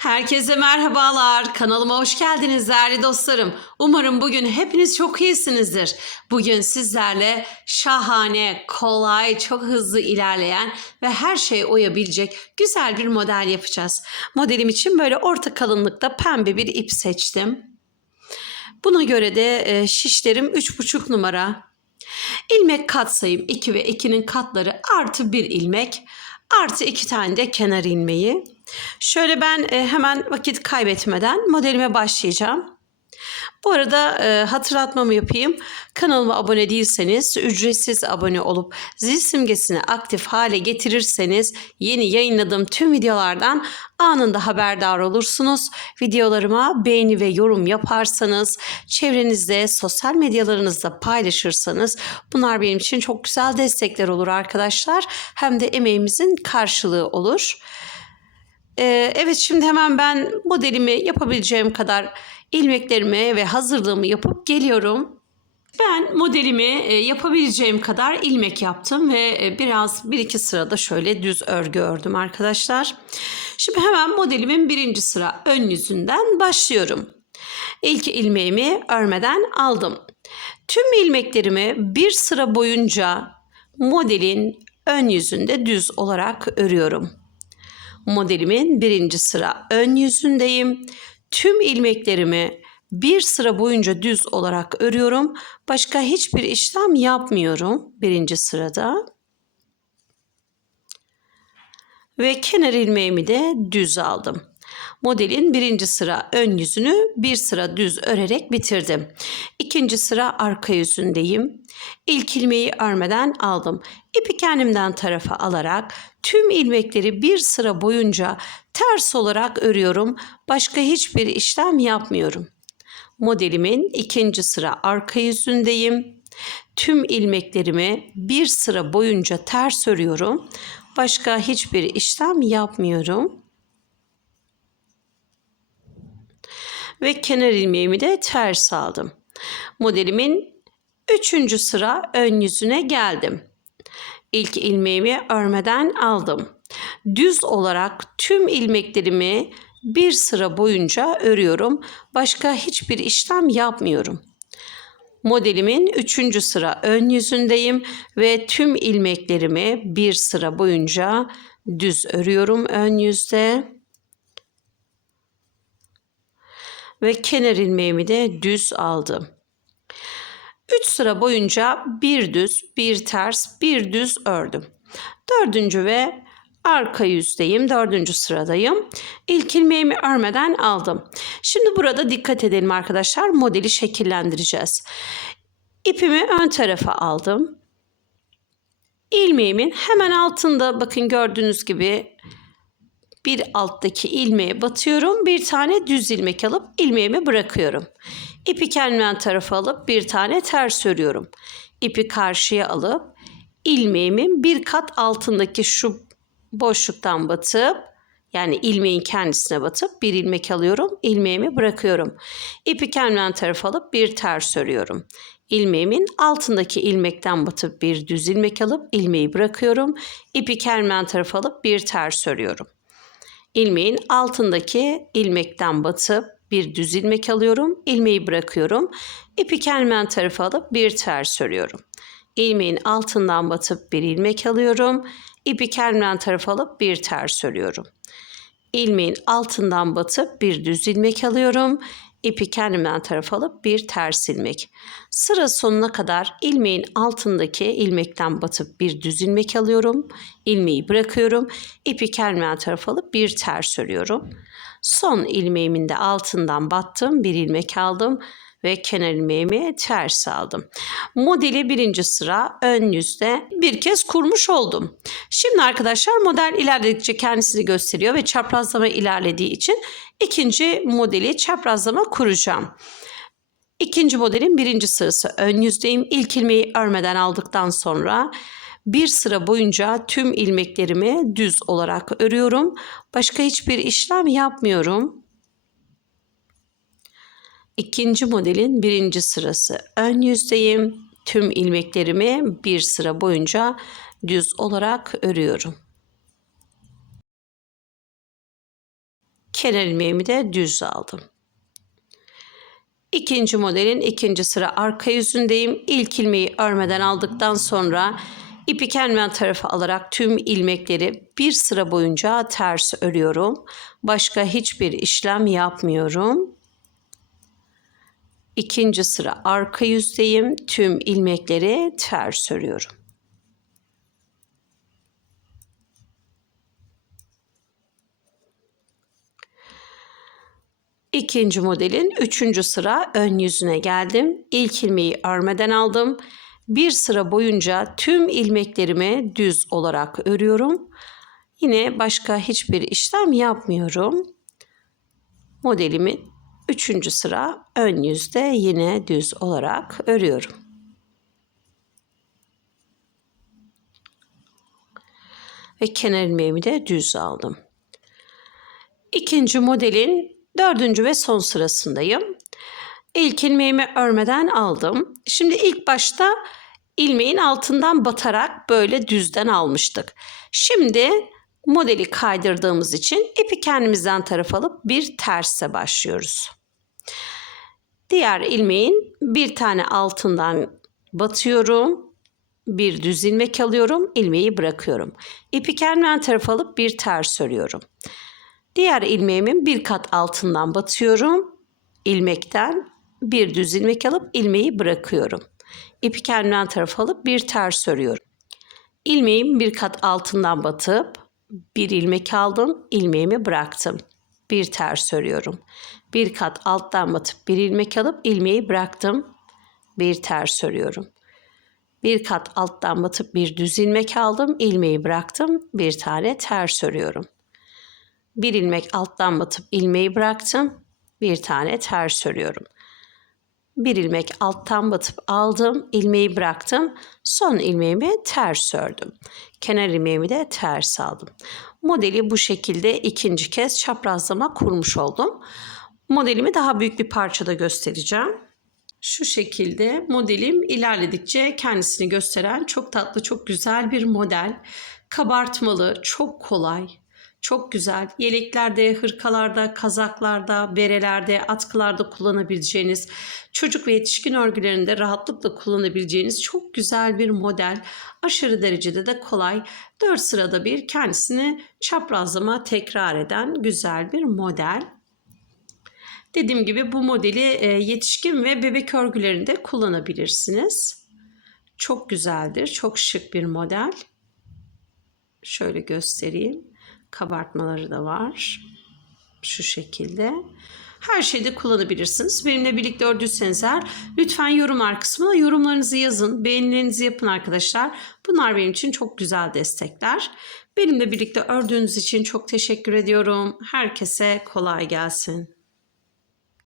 Herkese merhabalar. Kanalıma hoş geldiniz değerli dostlarım. Umarım bugün hepiniz çok iyisinizdir. Bugün sizlerle şahane, kolay, çok hızlı ilerleyen ve her şeye uyabilecek güzel bir model yapacağız. Modelim için böyle orta kalınlıkta pembe bir ip seçtim. Buna göre de e, şişlerim 3,5 numara. İlmek katsayım 2 ve 2'nin katları artı 1 ilmek artı 2 tane de kenar ilmeği. Şöyle ben e, hemen vakit kaybetmeden modelime başlayacağım. Bu arada e, hatırlatmamı yapayım. Kanalıma abone değilseniz ücretsiz abone olup zil simgesini aktif hale getirirseniz yeni yayınladığım tüm videolardan anında haberdar olursunuz. Videolarıma beğeni ve yorum yaparsanız, çevrenizde, sosyal medyalarınızda paylaşırsanız bunlar benim için çok güzel destekler olur arkadaşlar. Hem de emeğimizin karşılığı olur. Ee, evet şimdi hemen ben modelimi yapabileceğim kadar ilmeklerimi ve hazırlığımı yapıp geliyorum. Ben modelimi e, yapabileceğim kadar ilmek yaptım ve e, biraz bir iki sırada şöyle düz örgü ördüm arkadaşlar. Şimdi hemen modelimin birinci sıra ön yüzünden başlıyorum. İlk ilmeğimi örmeden aldım. Tüm ilmeklerimi bir sıra boyunca modelin ön yüzünde düz olarak örüyorum. Modelimin birinci sıra ön yüzündeyim. Tüm ilmeklerimi bir sıra boyunca düz olarak örüyorum. Başka hiçbir işlem yapmıyorum birinci sırada. Ve kenar ilmeğimi de düz aldım. Modelin birinci sıra ön yüzünü bir sıra düz örerek bitirdim. İkinci sıra arka yüzündeyim. İlk ilmeği örmeden aldım. İpi kendimden tarafa alarak tüm ilmekleri bir sıra boyunca ters olarak örüyorum. Başka hiçbir işlem yapmıyorum. Modelimin ikinci sıra arka yüzündeyim. Tüm ilmeklerimi bir sıra boyunca ters örüyorum. Başka hiçbir işlem yapmıyorum. Ve kenar ilmeğimi de ters aldım. Modelimin üçüncü sıra ön yüzüne geldim. İlk ilmeğimi örmeden aldım. Düz olarak tüm ilmeklerimi bir sıra boyunca örüyorum. Başka hiçbir işlem yapmıyorum. Modelimin üçüncü sıra ön yüzündeyim ve tüm ilmeklerimi bir sıra boyunca düz örüyorum ön yüzde. Ve kenar ilmeğimi de düz aldım. 3 sıra boyunca bir düz, bir ters, bir düz ördüm. Dördüncü ve arka yüzdeyim. Dördüncü sıradayım. İlk ilmeğimi örmeden aldım. Şimdi burada dikkat edelim arkadaşlar. Modeli şekillendireceğiz. İpimi ön tarafa aldım. İlmeğimin hemen altında bakın gördüğünüz gibi bir alttaki ilmeğe batıyorum. Bir tane düz ilmek alıp ilmeğimi bırakıyorum. İpi kendimden tarafa alıp bir tane ters örüyorum. İpi karşıya alıp ilmeğimin bir kat altındaki şu boşluktan batıp yani ilmeğin kendisine batıp bir ilmek alıyorum. ilmeğimi bırakıyorum. İpi kendimden tarafa alıp bir ters örüyorum. İlmeğimin altındaki ilmekten batıp bir düz ilmek alıp ilmeği bırakıyorum. İpi kendimden tarafa alıp bir ters örüyorum. İlmeğin altındaki ilmekten batıp bir düz ilmek alıyorum. ilmeği bırakıyorum. İpi kendimden tarafa alıp bir ters örüyorum. İlmeğin altından batıp bir ilmek alıyorum. İpi kendimden tarafa alıp bir ters örüyorum. İlmeğin altından batıp bir düz ilmek alıyorum. İpi kendimden tarafa alıp bir ters ilmek. Sıra sonuna kadar ilmeğin altındaki ilmekten batıp bir düz ilmek alıyorum. İlmeği bırakıyorum. İpi kendimden tarafa alıp bir ters örüyorum. Son ilmeğimin de altından battım. Bir ilmek aldım ve kenar ilmeğimi ters aldım. Modeli birinci sıra ön yüzde bir kez kurmuş oldum. Şimdi arkadaşlar model ilerledikçe kendisini gösteriyor ve çaprazlama ilerlediği için ikinci modeli çaprazlama kuracağım. İkinci modelin birinci sırası ön yüzdeyim. İlk ilmeği örmeden aldıktan sonra bir sıra boyunca tüm ilmeklerimi düz olarak örüyorum. Başka hiçbir işlem yapmıyorum. İkinci modelin birinci sırası ön yüzdeyim. Tüm ilmeklerimi bir sıra boyunca düz olarak örüyorum. Kenar ilmeğimi de düz aldım. İkinci modelin ikinci sıra arka yüzündeyim. İlk ilmeği örmeden aldıktan sonra ipi kendimen tarafa alarak tüm ilmekleri bir sıra boyunca ters örüyorum. Başka hiçbir işlem yapmıyorum. İkinci sıra arka yüzdeyim. Tüm ilmekleri ters örüyorum. İkinci modelin üçüncü sıra ön yüzüne geldim. İlk ilmeği örmeden aldım. Bir sıra boyunca tüm ilmeklerimi düz olarak örüyorum. Yine başka hiçbir işlem yapmıyorum. Modelimin üçüncü sıra ön yüzde yine düz olarak örüyorum. Ve kenar ilmeğimi de düz aldım. İkinci modelin Dördüncü ve son sırasındayım. İlk ilmeğimi örmeden aldım. Şimdi ilk başta ilmeğin altından batarak böyle düzden almıştık. Şimdi modeli kaydırdığımız için ipi kendimizden taraf alıp bir terse başlıyoruz. Diğer ilmeğin bir tane altından batıyorum. Bir düz ilmek alıyorum, ilmeği bırakıyorum. İpi kendimden taraf alıp bir ters örüyorum. Diğer ilmeğimin bir kat altından batıyorum. ilmekten bir düz ilmek alıp ilmeği bırakıyorum. İpi kendimden tarafa alıp bir ters örüyorum. İlmeğin bir kat altından batıp bir ilmek aldım, ilmeğimi bıraktım. Bir ters örüyorum. Bir kat alttan batıp bir ilmek alıp ilmeği bıraktım. Bir ters örüyorum. Bir kat alttan batıp bir düz ilmek aldım, ilmeği bıraktım. Bir tane ters örüyorum. Bir ilmek alttan batıp ilmeği bıraktım. Bir tane ters örüyorum. Bir ilmek alttan batıp aldım, ilmeği bıraktım. Son ilmeğimi ters ördüm. Kenar ilmeğimi de ters aldım. Modeli bu şekilde ikinci kez çaprazlama kurmuş oldum. Modelimi daha büyük bir parçada göstereceğim. Şu şekilde modelim ilerledikçe kendisini gösteren çok tatlı, çok güzel bir model. Kabartmalı, çok kolay, çok güzel. Yeleklerde, hırkalarda, kazaklarda, berelerde, atkılarda kullanabileceğiniz, çocuk ve yetişkin örgülerinde rahatlıkla kullanabileceğiniz çok güzel bir model. Aşırı derecede de kolay. Dört sırada bir kendisini çaprazlama tekrar eden güzel bir model. Dediğim gibi bu modeli e, yetişkin ve bebek örgülerinde kullanabilirsiniz. Çok güzeldir. Çok şık bir model. Şöyle göstereyim kabartmaları da var. Şu şekilde. Her şeyde kullanabilirsiniz. Benimle birlikte ördüyseniz eğer lütfen yorumlar kısmına yorumlarınızı yazın. Beğenilerinizi yapın arkadaşlar. Bunlar benim için çok güzel destekler. Benimle birlikte ördüğünüz için çok teşekkür ediyorum. Herkese kolay gelsin.